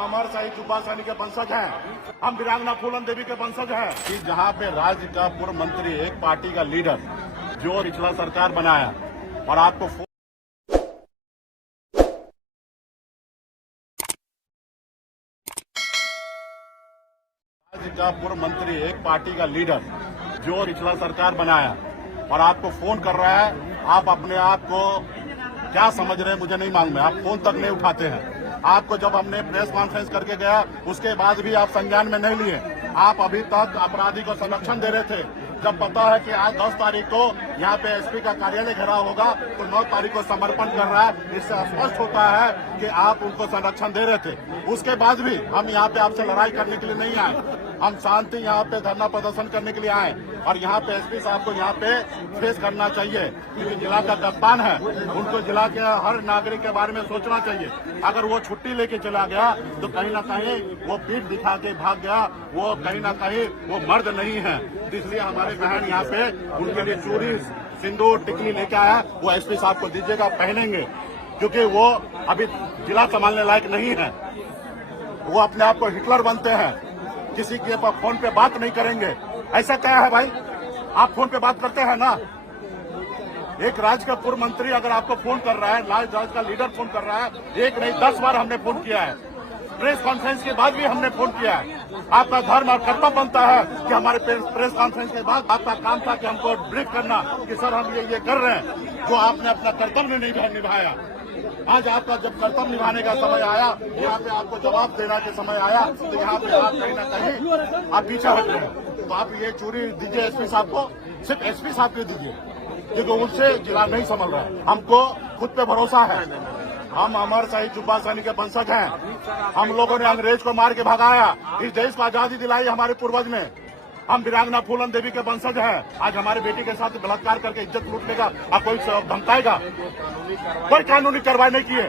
अमर शहीद जुब्बा सैनी के वंशज हैं। हम वीरांगना फूलन देवी के वंशज हैं कि जहाँ पे राज्य का पूर्व मंत्री एक पार्टी का लीडर जो पिछला सरकार बनाया और आपको राज्य का पूर्व मंत्री एक पार्टी का लीडर जो पिछला सरकार बनाया और आपको फोन कर रहा है। आप अपने आप को क्या समझ रहे हैं मुझे नहीं मालूम है। आप फोन तक नहीं उठाते हैं। आपको जब हमने प्रेस कॉन्फ्रेंस करके गया उसके बाद भी आप संज्ञान में नहीं लिए। आप अभी तक अपराधी को संरक्षण दे रहे थे। जब पता है कि आज 10 तारीख को यहाँ पे एसपी का कार्यालय घेराव होगा तो 9 तारीख को समर्पण कर रहा है। इससे स्पष्ट होता है कि आप उनको संरक्षण दे रहे थे। उसके बाद भी हम यहाँ पे आपसे लड़ाई करने के लिए नहीं आए। हम शांति यहाँ पे धरना प्रदर्शन करने के लिए आए और यहाँ पे एसपी साहब को यहाँ पे फेस करना चाहिए क्योंकि जिला का कप्तान है। उनको जिला के हर नागरिक के बारे में सोचना चाहिए। अगर वो छुट्टी लेके चला गया तो कहीं ना कहीं वो पीठ दिखा के भाग गया। वो कहीं ना कहीं वो मर्द नहीं है। इसलिए हमारे बहन यहाँ पे उनके लिए चूड़ी सिंदूर टिकली लेके आया। वो एसपी साहब को दीजिएगा, पहनेंगे क्योंकि वो अभी जिला संभालने लायक नहीं है। वो अपने आप को हिटलर बनते हैं। किसी के फोन पे बात नहीं करेंगे। ऐसा क्या है भाई? आप फोन पे बात करते हैं ना। एक राज्य का पूर्व मंत्री अगर आपको फोन कर रहा है, राज्य का लीडर फोन कर रहा है, एक नहीं 10 बार हमने फोन किया है। प्रेस कॉन्फ्रेंस के बाद भी हमने फोन किया है। आपका धर्म और कर्तव्य बनता है कि हमारे प्रेस कॉन्फ्रेंस के बाद आपका काम था कि हमको ब्रीफ करना कि सर हम ये कर रहे हैं। जो आपने अपना कर्तव्य नहीं निभाया। आज आपका जब कर्तव्य निभाने का समय आया, यहाँ पे आपको जवाब देने के समय आया तो यहाँ पे आप कहीं ना कहीं आप पीछे हट रहे हैं। तो आप ये चूड़ी दीजिए एसपी साहब को, सिर्फ एसपी साहब को दीजिए क्योंकि उनसे जिला नहीं संभल रहा है। हमको खुद पे भरोसा है। हम अमर शहीद जुब्बा सैनी के वंशज हैं। हम लोगों ने अंग्रेज को मार के भगाया। इस देश को आजादी दिलाई हमारे पूर्वज ने। हम वीरांगना फूलन देवी के वंशज हैं। आज हमारे बेटी के साथ बलात्कार करके इज्जत लूट लेगा आप कोई धमकाएगा? कोई कानूनी कार्रवाई नहीं किए।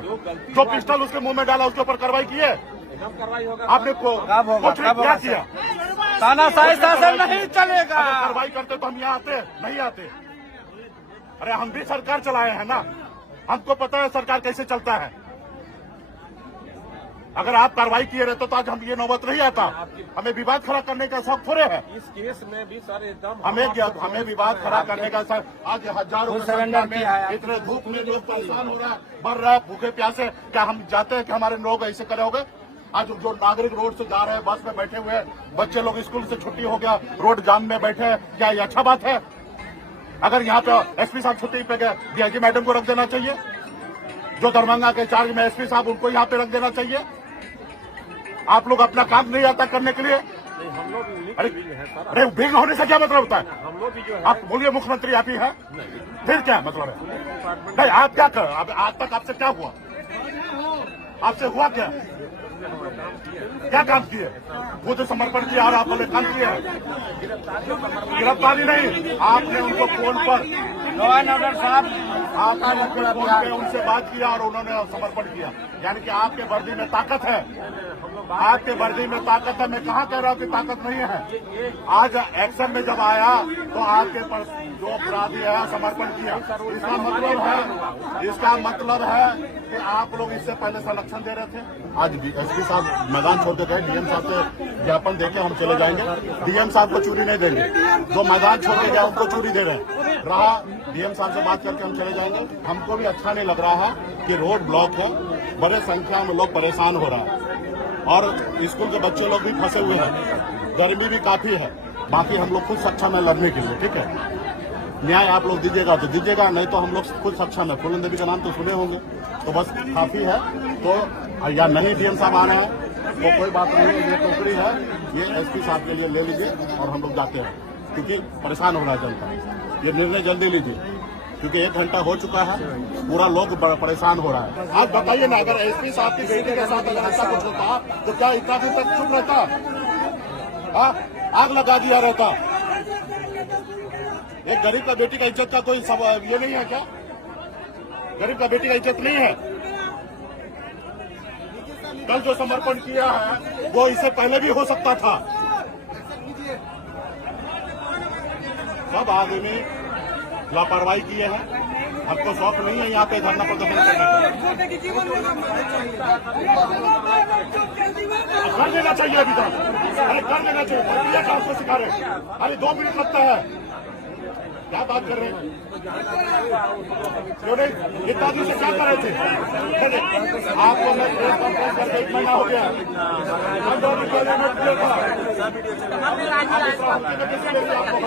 जो पिस्टल उसके मुंह में डाला उसके ऊपर कार्रवाई किए। आपने क्या किया? तानाशाही शासन नहीं चलेगा। कार्रवाई करते तो हम यहाँ आते नहीं आते। अरे हम भी सरकार चलाए हैं ना। हमको पता है सरकार कैसे चलता है। अगर आप कार्रवाई किए रहते तो आज हम ये नौबत नहीं आता। हमें विवाद खड़ा करने का शौक थोड़े है। इस केस में भी सर एकदम हमें विवाद खड़ा करने का सर आज हजारों में इतने धूप में लोग परेशान हो रहा है, मर रहा है भूखे प्यासे। क्या हम चाहते हैं कि हमारे लोग ऐसे करे होंगे? आज जो नागरिक रोड से जा रहे हैं, बस में बैठे हुए हैं, बच्चे लोग स्कूल से छुट्टी हो गया, रोड जाम में बैठे हैं, क्या ये अच्छा बात है? अगर यहाँ पे एसपी साहब छुट्टी पे गए, डीआईजी मैडम को रख देना चाहिए। जो दरभंगा के चार्ज में एसपी साहब उनको यहाँ पे रख देना चाहिए। आप लोग अपना काम नहीं आता करने के लिए। हम लोग अरे विघ्न होने से क्या मतलब होता है? हम लोग भी जो है आप बोलिए मुख्यमंत्री आप ही है, फिर क्या मतलब है? नहीं आप क्या कर, आज तक आपसे क्या हुआ? आपसे हुआ क्या काम किए? खुद समर्पण किया और आपने काम किया है। गिरफ्तारी नहीं, आपने उनको फोन पर लॉ एंड ऑर्डर साहब आपने फोन पे उनसे बात किया और उन्होंने समर्पण किया। यानी कि आपके वर्दी में ताकत है। आपके वर्दी में ताकत है। मैं कहाँ कह रहा हूँ कि ताकत नहीं है। आज एक्शन में जब आया तो आपके पर जो अपराधी है समर्पण किया। इसका मतलब है कि आप लोग इससे पहले संरक्षण दे रहे थे। आज एसपी साहब मैदान छोड़ के गए। डीएम साहब से ज्ञापन देके हम चले जाएंगे। डीएम साहब को चूड़ी नहीं देंगे। जो मैदान छोड़ के गया उनको चूड़ी दे रहे हैं। रहा डीएम साहब से बात करके हम चले जाएंगे। हमको भी अच्छा नहीं लग रहा है कि रोड ब्लॉक है, बड़े संख्या में लोग परेशान हो रहा है और स्कूल के बच्चे लोग भी फंसे हुए हैं। गर्मी भी काफी है। बाकी हम लोग खुद सक्षम है लड़ने के लिए। ठीक है, न्याय आप लोग दीजिएगा तो दीजिएगा, नहीं तो हम लोग खुद सक्षम है। फूलन देवी का नाम तो सुने होंगे, तो बस काफी है। तो या नहीं डीएम साहब आना है तो कोई बात नहीं। ये टोकरी है, ये एसपी साहब के लिए ले लीजिए और हम लोग जाते हैं क्योंकि परेशान हो रहा है जनता। ये निर्णय जल्दी लीजिए क्योंकि 1 घंटा हो चुका है, पूरा लोग परेशान हो रहा है। आप बताइए ना, अगर एसपी साहब की बेटी के साथ अगर ऐसा कुछ होता तो क्या इतना दिन तक चुप रहता? आग लगा दिया रहता। एक गरीब का बेटी का इज्जत का कोई ये नहीं है क्या? गरीब का बेटी का इज्जत नहीं है? कल जो समर्पण किया है वो इससे पहले भी हो सकता था। सब आदमी लापरवाही किए हैं। हमको शौक नहीं है यहाँ पे धरना प्रदर्शन करने का। कर देना चाहिए अभी तक, अरे कर देना चाहिए, प्रक्रिया का आपको सिखा रहे हैं, अरे 2 मिनट लगता है, क्या बात कर रहे हैं, क्यों नहीं, इतना दिन से क्या कर रहे थे, आपको मैं प्रेस कॉन्फ्रेंस करके 1 महीना हो गया, हम 2 दिन पहले नोट किया था, आप इस रास्ते में किसी ने भी आपको